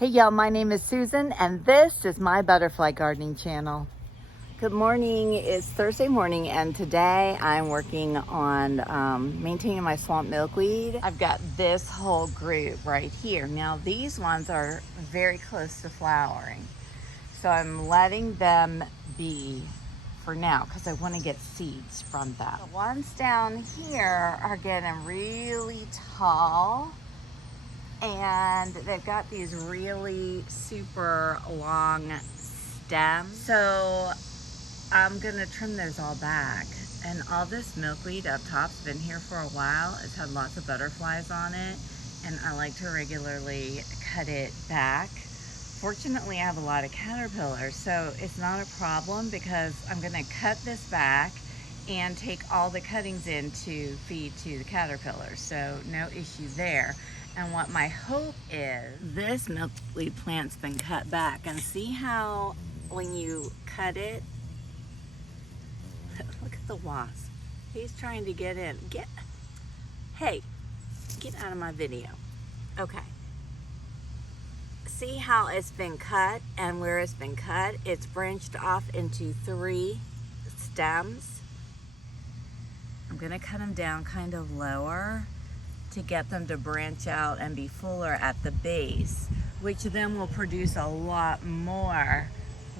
Hey y'all, my name is Susan and this is my butterfly gardening channel. Good morning, it's Thursday morning and today I'm working on maintaining my swamp milkweed. I've got this whole group right here. Now these ones are very close to flowering. So I'm letting them be for now because I want to get seeds from them. The ones down here are getting really tall. And they've got these really super long stems. So I'm gonna trim those all back. And all this milkweed up top's been here for a while. It's had lots of butterflies on it. And I like to regularly cut it back. Fortunately, I have a lot of caterpillars, so it's not a problem because I'm gonna cut this back and take all the cuttings in to feed to the caterpillars. So no issue there. And what my hope is, this milkweed plant's been cut back, and see how when you cut it, look at the wasp. He's trying to get in. Hey, get out of my video. Okay. See how it's been cut, and where it's been cut, it's branched off into 3 stems. I'm gonna cut them down kind of lower to get them to branch out and be fuller at the base, which then will produce a lot more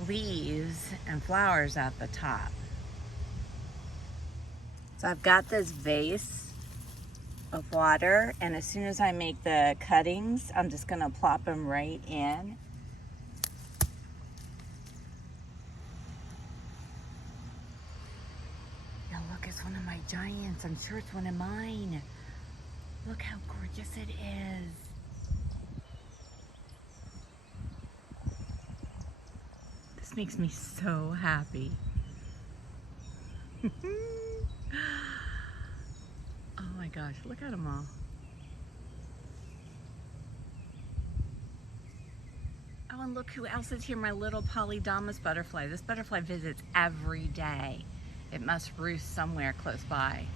leaves and flowers at the top. So I've got this vase of water, and as soon as I make the cuttings, I'm just gonna plop them right in. Yeah, look, it's one of my giants. I'm sure it's one of mine. Look how gorgeous it is. This makes me so happy. Oh my gosh, look at them all. Oh, and look who else is here, my little Polydamas butterfly. This butterfly visits every day. It must roost somewhere close by.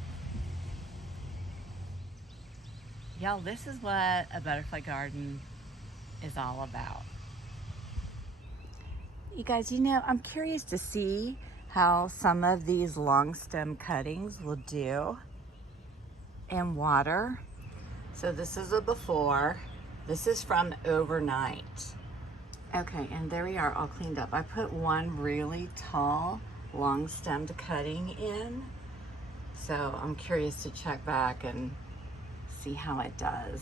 Y'all, this is what a butterfly garden is all about. You guys, you know, I'm curious to see how some of these long stem cuttings will do in water. So this is a before. This is from overnight. Okay, and there we are, all cleaned up. I put one really tall, long stemmed cutting in. So I'm curious to check back and see how it does.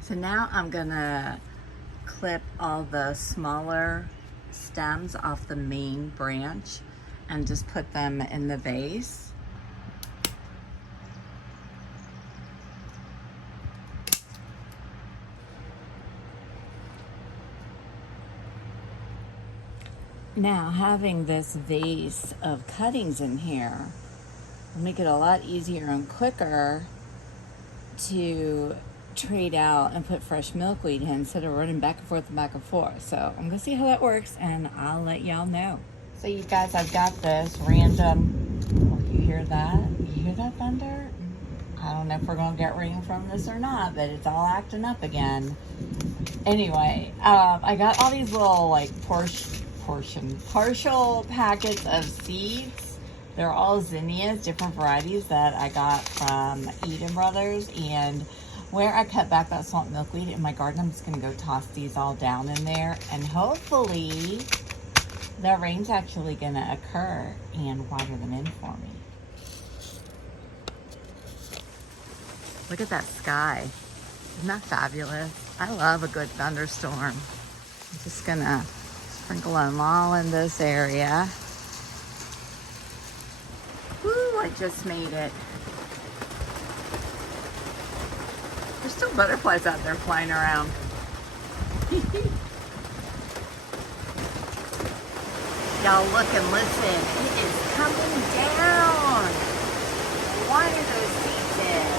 So now I'm gonna clip all the smaller stems off the main branch and just put them in the vase. Now, having this vase of cuttings in here will make it a lot easier and quicker to trade out and put fresh milkweed in instead of running back and forth and back and forth. So I'm gonna see how that works and I'll let y'all know. So you guys, I've got this random, oh, you hear that? You hear that thunder? I don't know if we're gonna get rain from this or not, but it's all acting up again. Anyway, I got all these little like partial packets of seeds. They're all zinnias, different varieties that I got from Eden Brothers. And where I cut back that swamp milkweed in my garden, I'm just gonna go toss these all down in there. And hopefully the rain's actually gonna occur and water them in for me. Look at that sky. Isn't that fabulous? I love a good thunderstorm. I'm just gonna sprinkle them all in this area. Woo, I just made it. There's still butterflies out there flying around. Y'all look and listen. It is coming down. Why are those seeds in?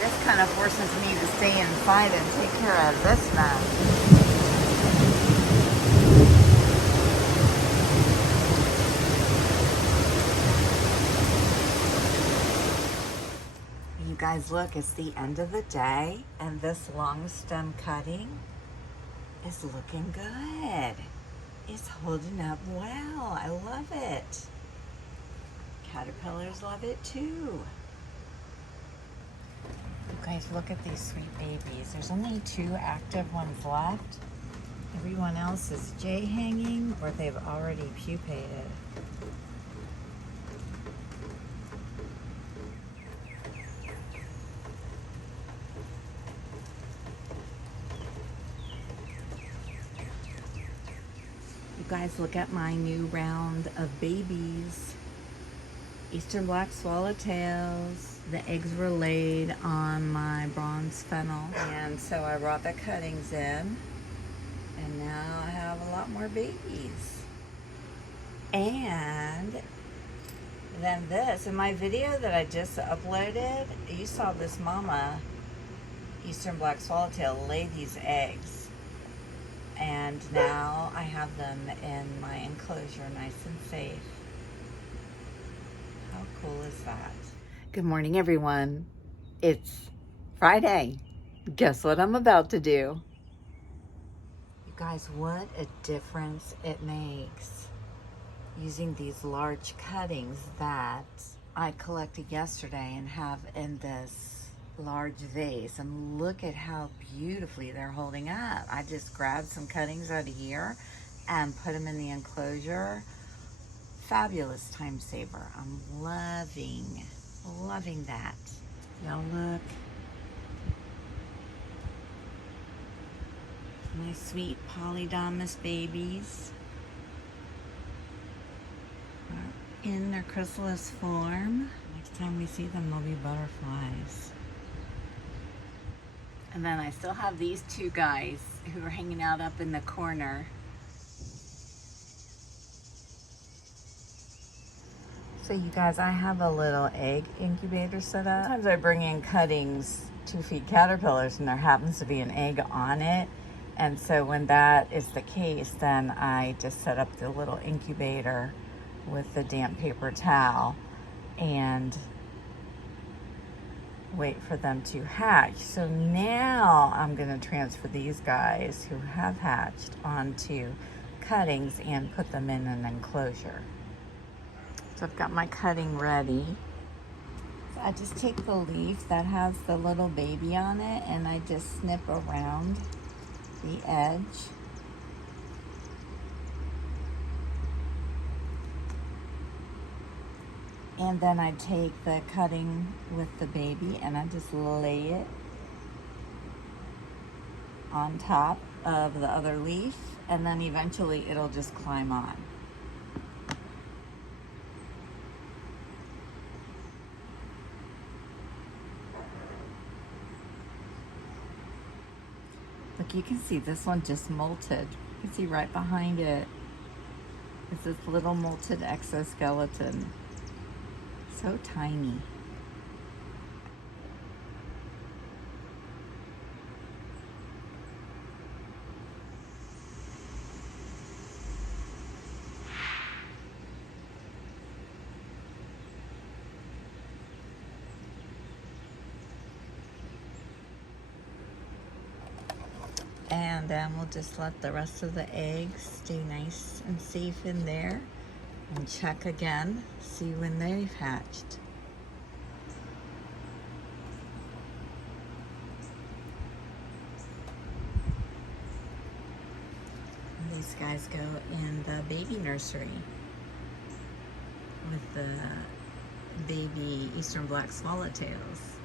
This kind of forces me to stay inside and take care of this mess. guys, look, it's the end of the day, and this long stem cutting is looking good. It's holding up well. I love it. Caterpillars love it too. You guys, look at these sweet babies. There's only 2 active ones left. Everyone else is J hanging or they've already pupated. You guys, look at my new round of babies. Eastern black swallowtails. The eggs were laid on my bronze fennel. And so I brought the cuttings in. And now I have a lot more babies. And then this, in my video that I just uploaded, you saw this mama, Eastern black swallowtail, lay these eggs. And now I have them in my enclosure, nice and safe. How cool is that? Good morning, everyone. It's Friday. Guess what I'm about to do? You guys, what a difference it makes using these large cuttings that I collected yesterday and have in this large vase, and look at how beautifully they're holding up. I just grabbed some cuttings out of here and put them in the enclosure. Fabulous time saver. I'm loving that. Y'all look. My sweet polydamas babies are in their chrysalis form. Next time we see them, they'll be butterflies. And then I still have these 2 guys who are hanging out up in the corner. So you guys, I have a little egg incubator set up. Sometimes I bring in cuttings to feed caterpillars and there happens to be an egg on it. And so when that is the case, then I just set up the little incubator with the damp paper towel and wait for them to hatch. So now I'm gonna transfer these guys who have hatched onto cuttings and put them in an enclosure. So I've got my cutting ready. So I just take the leaf that has the little baby on it and I just snip around the edge. And then I take the cutting with the baby and I just lay it on top of the other leaf, and then eventually it'll just climb on. Look, you can see this one just molted. You can see right behind it is this little molted exoskeleton. So tiny. And then we'll just let the rest of the eggs stay nice and safe in there and check again, see when they've hatched. And these guys go in the baby nursery with the baby Eastern black swallowtails.